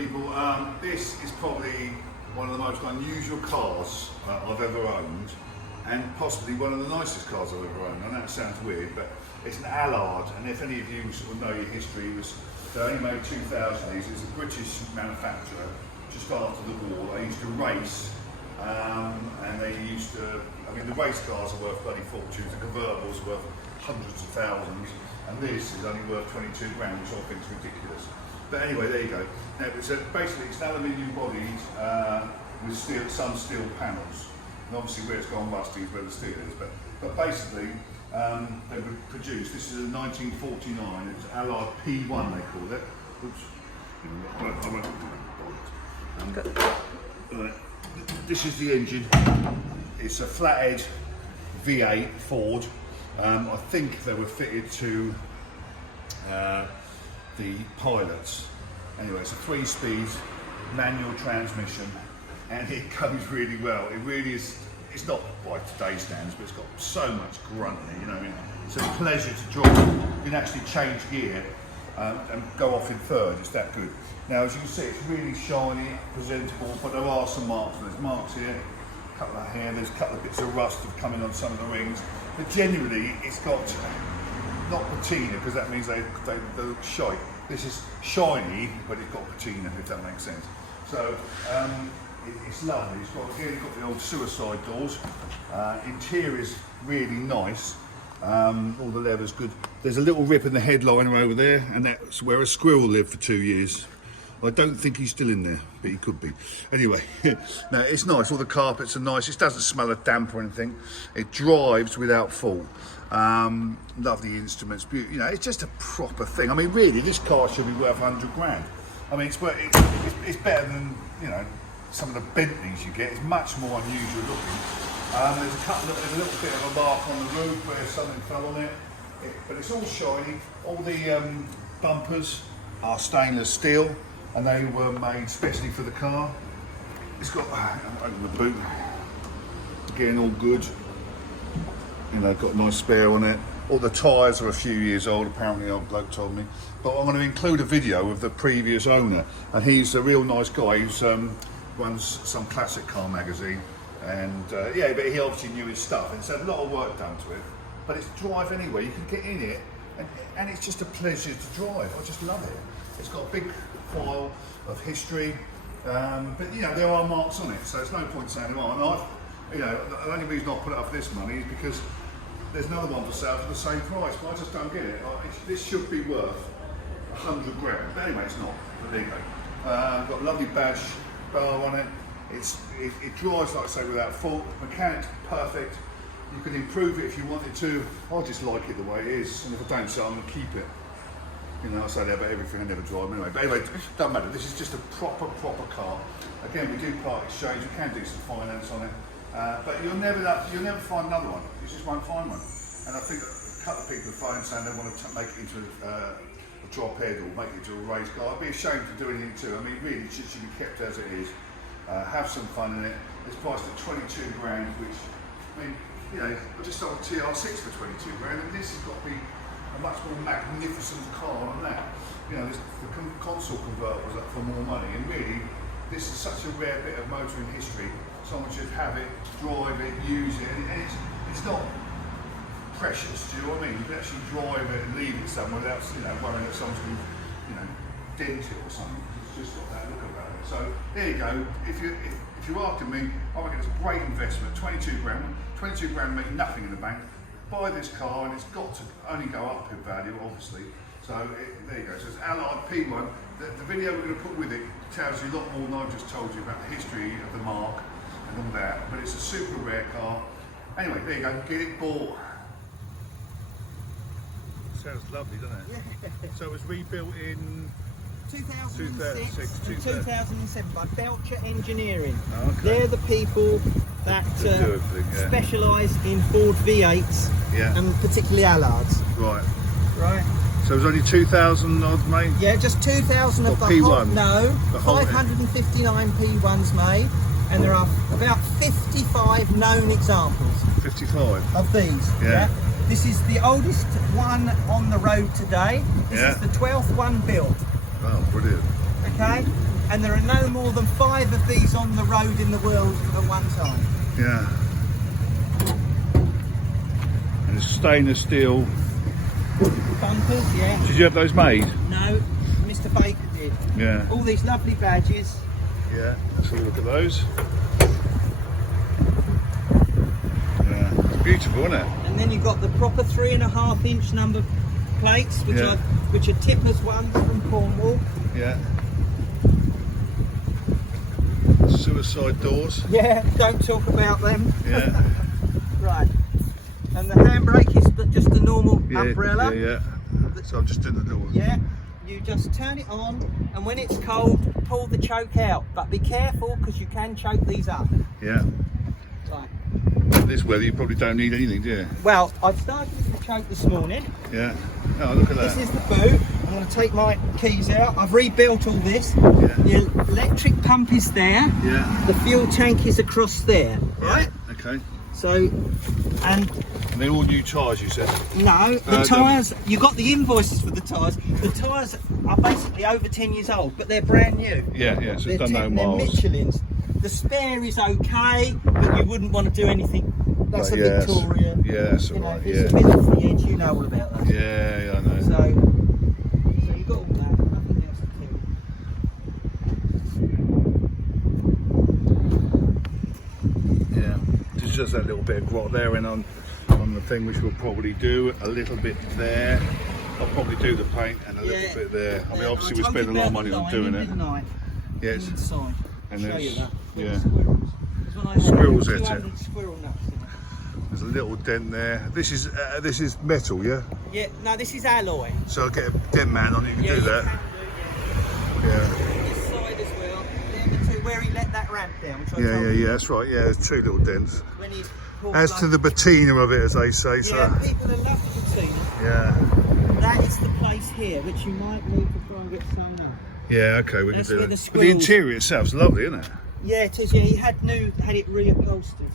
people, this is probably one of the most unusual cars I've ever owned, and possibly one of the nicest cars I've ever owned. I know it sounds weird, but it's an Allard, and if any of you sort of know your history, they only made 2,000 these. It's a British manufacturer just after the war. They used to race, and they used to, I mean, the race cars are worth bloody fortunes, the convertibles are worth hundreds of thousands, and this is only worth 22 grand, which I think is ridiculous. But anyway, there you go. Now, basically, it's an aluminium bodied with some steel panels. And obviously, where it's gone rusty is where the steel is. But basically, they were produced. This is a 1949. It's Allard P1, they call it. Oops. This is the engine. It's a flathead V8 Ford. I think they were fitted to the pilots. Anyway, it's a 3-speed manual transmission, and it goes really well. It really is. It's not by today's standards, but it's got so much grunt in it. You know, I mean, it's a pleasure to drive. You can actually change gear and go off in third. It's that good. Now, as you can see, it's really shiny, presentable, but there are some marks. There's marks here, a couple of here. There's a couple of bits of rust have come in on some of the rings. But generally, it's got not patina, because that means they look shite. This is shiny, but it's got patina, if that makes sense. So it's lovely. It's got the old suicide doors. Interior's really nice. All the leather's good. There's a little rip in the headliner over there, and that's where a squirrel lived for 2 years. I don't think he's still in there, but he could be. Anyway, no, it's nice. All the carpets are nice. It doesn't smell of damp or anything. It drives without fault. Lovely instruments. You know, it's just a proper thing. I mean, really, this car should be worth 100 grand. I mean, it's better than, you know, some of the Bentleys you get. It's much more unusual looking. There's a little bit of a mark on the roof where something fell on it. But it's all shiny. All the bumpers are stainless steel, and they were made specially for the car. It's got, open the boot, again all good. You know, got a nice spare on it. All the tyres are a few years old, apparently, the old bloke told me. But I'm going to include a video of the previous owner, and he's a real nice guy. He's runs some classic car magazine, and yeah, but he obviously knew his stuff, and it's had a lot of work done to it. But it's drive anyway. You can get in it, and it's just a pleasure to drive. I just love it. It's got a big file of history, but you know, there are marks on it, so there's no point saying, oh, and you know, the only reason I put it up for this money is because there's another one for sale for the same price, but I just don't get it. This should be worth 100 grand, but anyway, it's not. But there you go. Got a lovely badge bar on it. It drives, like I say, without fault. Mechanics perfect. You can improve it if you wanted to. I just like it the way it is, and if I don't sell, I'm going to keep it. You know, I say that about everything, I never drive anyway. But anyway, it doesn't matter. This is just a proper car. Again, we do part exchange. We can do some finance on it, but you'll never find another one. You just won't find one. And I think a couple of people are phoned saying they want to make it into a drop head or make it into a race car. I'd be ashamed to do anything to it. I mean, really, it should be kept as it is. Have some fun in it. It's priced at 22 grand, which, I mean, you know, I just sold a TR6 for 22 grand, and this has got to be a much more magnificent car than that. You know, the console converter was up for more money, and really, this is such a rare bit of motoring history. Someone should have it, drive it, use it, and it's not precious. Do you know what I mean? You can actually drive it and leave it somewhere without, you know, worrying that someone's going to, you know, dent it or something. It's just got that look about it. So there you go. If you're asking me, I reckon it's a great investment. 22 grand. 22 grand make nothing in the bank. Buy this car, and it's got to only go up in value, obviously. So there you go. So it's Allard P1. The video we're going to put with it tells you a lot more than I've just told you about the history of the mark and all that. But it's a super rare car. Anyway, there you go. Get it bought. Sounds lovely, doesn't it? Yeah. So it was rebuilt in 2006 to 2007 by Belcher Engineering. Oh, okay. They're the people that specialise in Ford V8s, and particularly Allards. Right. Right. So it was only 2,000 odd made? Yeah, just 2,000 of the P1? No, 559 P1s made, and there are about 55 known examples. 55? Of these, yeah. This is the oldest one on the road today. This is the 12th one built. Oh, brilliant. Okay, and there are no more than 5 of these on the road in the world at one time. Yeah. And it's stainless steel. Bumpers, yeah. Did you have those made? No, Mr. Baker did. Yeah. All these lovely badges. Yeah, let's have a look at those. Yeah, it's beautiful, isn't it? And then you've got the proper 3.5-inch number plates, which are tippers ones from Cornwall. Yeah. Suicide doors. Yeah, don't talk about them. Yeah. Right. And the handbrake is just a normal umbrella. Yeah. So I'm just doing the doors. Yeah. You just turn it on, and when it's cold, pull the choke out. But be careful, because you can choke these up. Yeah. Right. This weather, you probably don't need anything, do you? Well, I've started with the choke this morning. Yeah. Oh, look at that. This is the boot. I'm going to take my keys out. I've rebuilt all this. Yeah. The electric pump is there. Yeah. The fuel tank is across there. Right? Okay. So, and they're all new tyres, you said? no, the tyres, you got the invoices for the tyres. The tyres are basically over 10 years old, but they're brand new. Yeah, so it's done no They're miles. Michelins. The spare is okay, but you wouldn't want to do anything. That's a Victoria. Yeah, that's You know, alright, if yeah. it's a bit of the edge, you know all about that. Yeah, I know. So you got all that, nothing else to do. Yeah, there's just that little bit of grot there and on the thing, which we'll probably do a little bit there. I'll probably do the paint and a little bit there. I mean, obviously we spend a lot of money on doing it. Yeah, it's, inside. and Show there's, you that. yeah, Squirrels, squirrels at it. 200 squirrel nuts in it. There's a little dent there. This is metal, yeah. Yeah, no, this is alloy. So I'll get a dent man on. You can do you that. can do, Yeah. This side as well. There the two, where he let that ramp down. Which I told you. Yeah. That's right. Yeah, there's 2 little dents. When he pulled As to the patina of it, as they say. So. yeah, people are lovely to see them. Yeah. That is the place here, which you might need to try and get sewn up. Yeah. Okay, we That's can do where that. the But the squirrels- interior itself is lovely, isn't it? Yeah, it is. Yeah, he had it reupholstered.